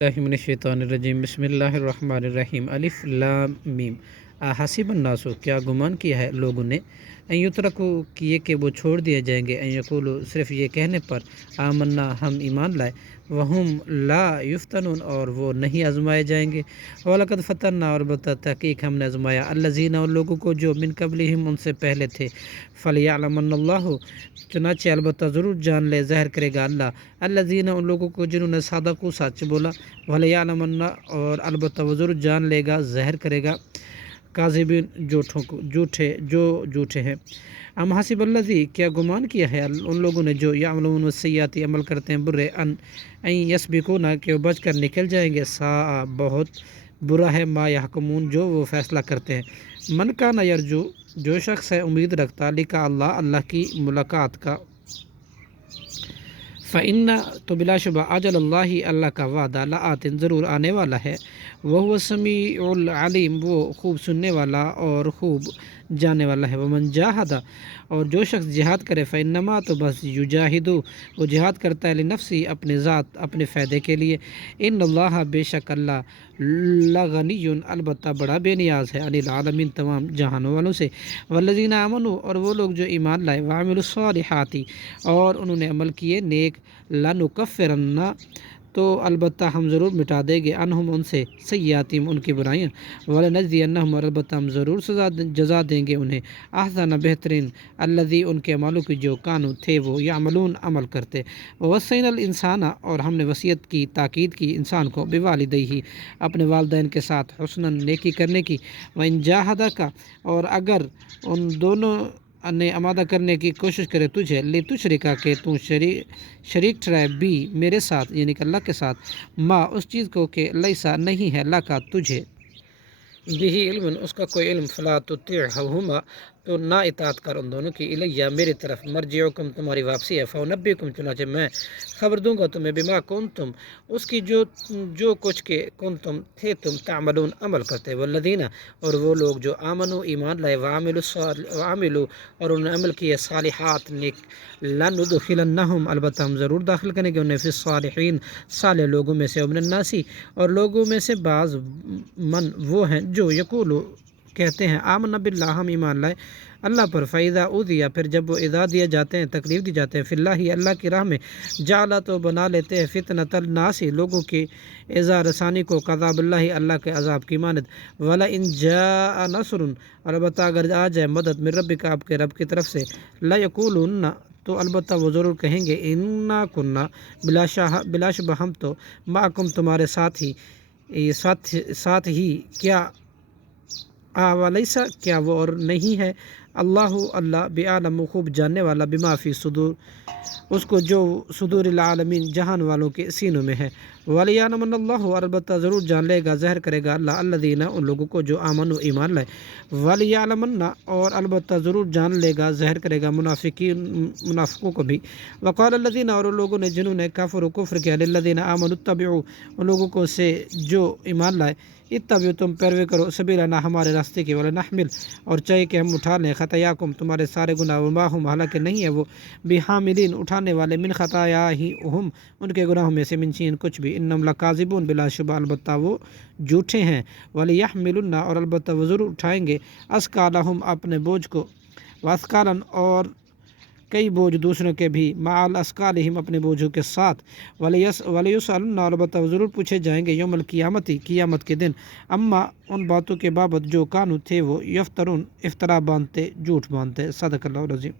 बिस्मिल्लाहि मिनश्शैतानिर्रजीम बिस्मिल्लाहिर्रहमानिर्रहीम अलिफ लाम मीम। हसीब अन्नासु, क्या गुमान किया है लोगों ने, युतरकु किए कि वो छोड़ दिए जाएंगे, यकूलु सिर्फ ये कहने पर, आमन्ना हम ईमान लाए, वहुम ला युफ्तनून और वो नहीं आजमाए जाएंगे। वलक़द फ़तन्ना और बता तहक़ीक़ हमने आजमाया अल्लज़ीना उन लोगों को जो मिन क़ब्लिहिम उनसे पहले थे। फ़लयअलमन्नल्लाहु चुनाचे अलबत्ता ज़रूर जान ले, ज़ाहिर करेगा अल्लाह, अल्लज़ीना उन लोगों को जिन्होंने सदक़ू सच बोला, वलयअलमन्ना और अलबत्ता वो ज़रूर जान लेगा, ज़ाहिर करेगा काज़िबीन झूठों को, झूठे हैं। अम हसिबल्लज़ी, क्या गुमान किया है उन लोगों ने जो यअमलून वस्सय्याति अमल करते हैं बुरे, अन यस्बिकूना कि वो बच कर निकल जाएंगे, सा बहुत बुरा है मा यहकुमून जो वो फ़ैसला करते हैं। मन काना यरजू, जो शख्स है उम्मीद रखता, लिका अल्लाह अल्लाह की मुलाकात का, फ़इन्ना तो बिलाशुबा अजल अल्लाह अल्लाह का वादा ला आतिन ज़रूर आने वाला है, वह समीउल अलीम वो खूब सुनने वाला और खूब जानने वाला है। वमन जाहदा, और जो शख्स जिहाद करे, फ़इन्नमा तो बस युजाहिदु वो जिहाद करता है, लिनफ्सी अपने ज़ात अपने फ़ायदे के लिए। इन्नल्लाह बेशक अल्लाह लगनियुन अलबत्ता बड़ा बेनियाज है, अनिल आलमीन तमाम जहानों वालों से। वल्लज़ीना आमनु और वो लोग जो ईमान लाए, वामिलुस्सालिहाती और उन्होंने अमल किए नेक, लनुकफ़िरन्ना तो अलबत्ता हम ज़रूर मिटा देंगे, अनहुम उनसे, सय्यातिम उनकी बुराइयाँ, वलनजज़ियन्नहुम और अलबत्ता हम ज़रूर जज़ा देंगे उन्हें, अहसन बेहतरीन अल्लज़ी उनके अमालों की जो कानू थे वो यामलून अमल करते। ववस्सैनल इंसाना और हमने वसीयत की ताकीद की इंसान को, बिवालिदैहि अपने वालिदैन के साथ, हुस्नन नेकी करने की, व इन जाहदका और अगर उन दोनों ने आमादा करने की कोशिश करे तुझे, ले तुशरिका के तू शरीक ठहराए, भी मेरे साथ यानी कि अल्लाह के साथ, माँ उस चीज़ को कि लैसा नहीं है ला का तुझे, बिही इल्मुन उसका कोई इल्म, फ़ला तुतिअहुमा तो ना इताअत कर उन दोनों की, इलैया मेरी तरफ, मर्जिउकुम तुम्हारी वापसी है, फ़उनब्बिउकुम चुनाचे मैं खबर दूंगा तुम्हें, बिमा कुंतुम उसकी जो कुछ के कुंतुम थे तुम, तामलून अमल करते। वल्लज़ीना और वो लोग जो आमनु ईमान लाए, वामिलु और उन्होंने अमल किए, सालिहात नेक, लनुदखिलन्नहुम अलबत्ता हम ज़रूर दाखिल करेंगे उन्हें, फ़िस्सालिहीन साले लोगों में से, वमिनन्नासी और लोगों में से बाज़ मन वो हैं जो यकूलु कहते हैं, आमना बिल्लाह हम ईमान लाए अल्लाह पर, फ़ैज़ा उज़िया फिर जब वो इज़ा दिए जाते हैं तकलीफ़ दी जाते हैं, फ़िल्लाही अल्लाह की राह में, जाला तो बना लेते हैं, फ़ितनतल नासी लोगों की इज़ा रसानी को, क़ज़ाबिल्लाही अल्लाह के अज़ाब की मानद, वला इन जाअ नस्रुन और अलबत्ता अगर आ जाए मदद मिन रब्बिका आपके रब की तरफ से, ला यक़ूलुन्ना तो अलबत्ता वो ज़रूर कहेंगे, इन्ना कुन्ना बिलाशुबा हम तो, माकुम तुम्हारे साथ ही क्या, वलैसा क्या वो और नहीं है, अल्लाहु अल्लाह बिआलम खूब जानने वाला, बिमा फ़ी सुदूर उसको जो सुदूरिल आलमीन जहान वालों के सीनों में है। वलियानमन्नल्लाहु अलबत्ता ज़रूर जान लेगा, ज़ाहिर करेगा अल्लाह, अल्लज़ीना उन लोगों को जो आमनु ईमान लाए, वलियालमन्ना और अलबत्ता ज़रूर जान लेगा, ज़ाहिर करेगा मुनाफिकों को भी। वक़ाल अल्लज़ीना और उन लोगों ने जिन्होंने काफ़िर कुफ्र किया, लिल्लज़ीना आमनु इत्तबिउ उन लोगों को से जो ईमान लाए, इत्तबिउ तुम पैरवी करो, सबीलना हमारे रास्ते की, वला नहमिल और चाहिए कि हम उठा लें, खतायाकुम तुम्हारे सारे गुनाह, वमाहुम हालांकि नहीं है वो, बिहामिलीन उठाने वाले, मिन खताया ही हम उनके गुनाहों में से, मिन चीन कुछ भी, इन्नम लकाज़िबून बिलाशुबा अलबत्ता वो झूठे हैं, वलियहमिलुन्ना और अलबत्ता वो ज़रूर उठाएंगे, अस्कालहुम अपने बोझ को, वस्कालन और कई बोझ दूसरों के भी, माल अस्कालिहिम अपने बोझों के साथ, वलियुसअलुन्ना अलबत्ता ज़रूर पूछे जाएंगे, यौमल क़ियामती क़ियामत के दिन, अम्मा उन बातों के बाबत जो कानू थे वो यफ्तरून इफ्तरा बांधते झूठ बांधते। सदक़ल्लाहुल अज़ीम।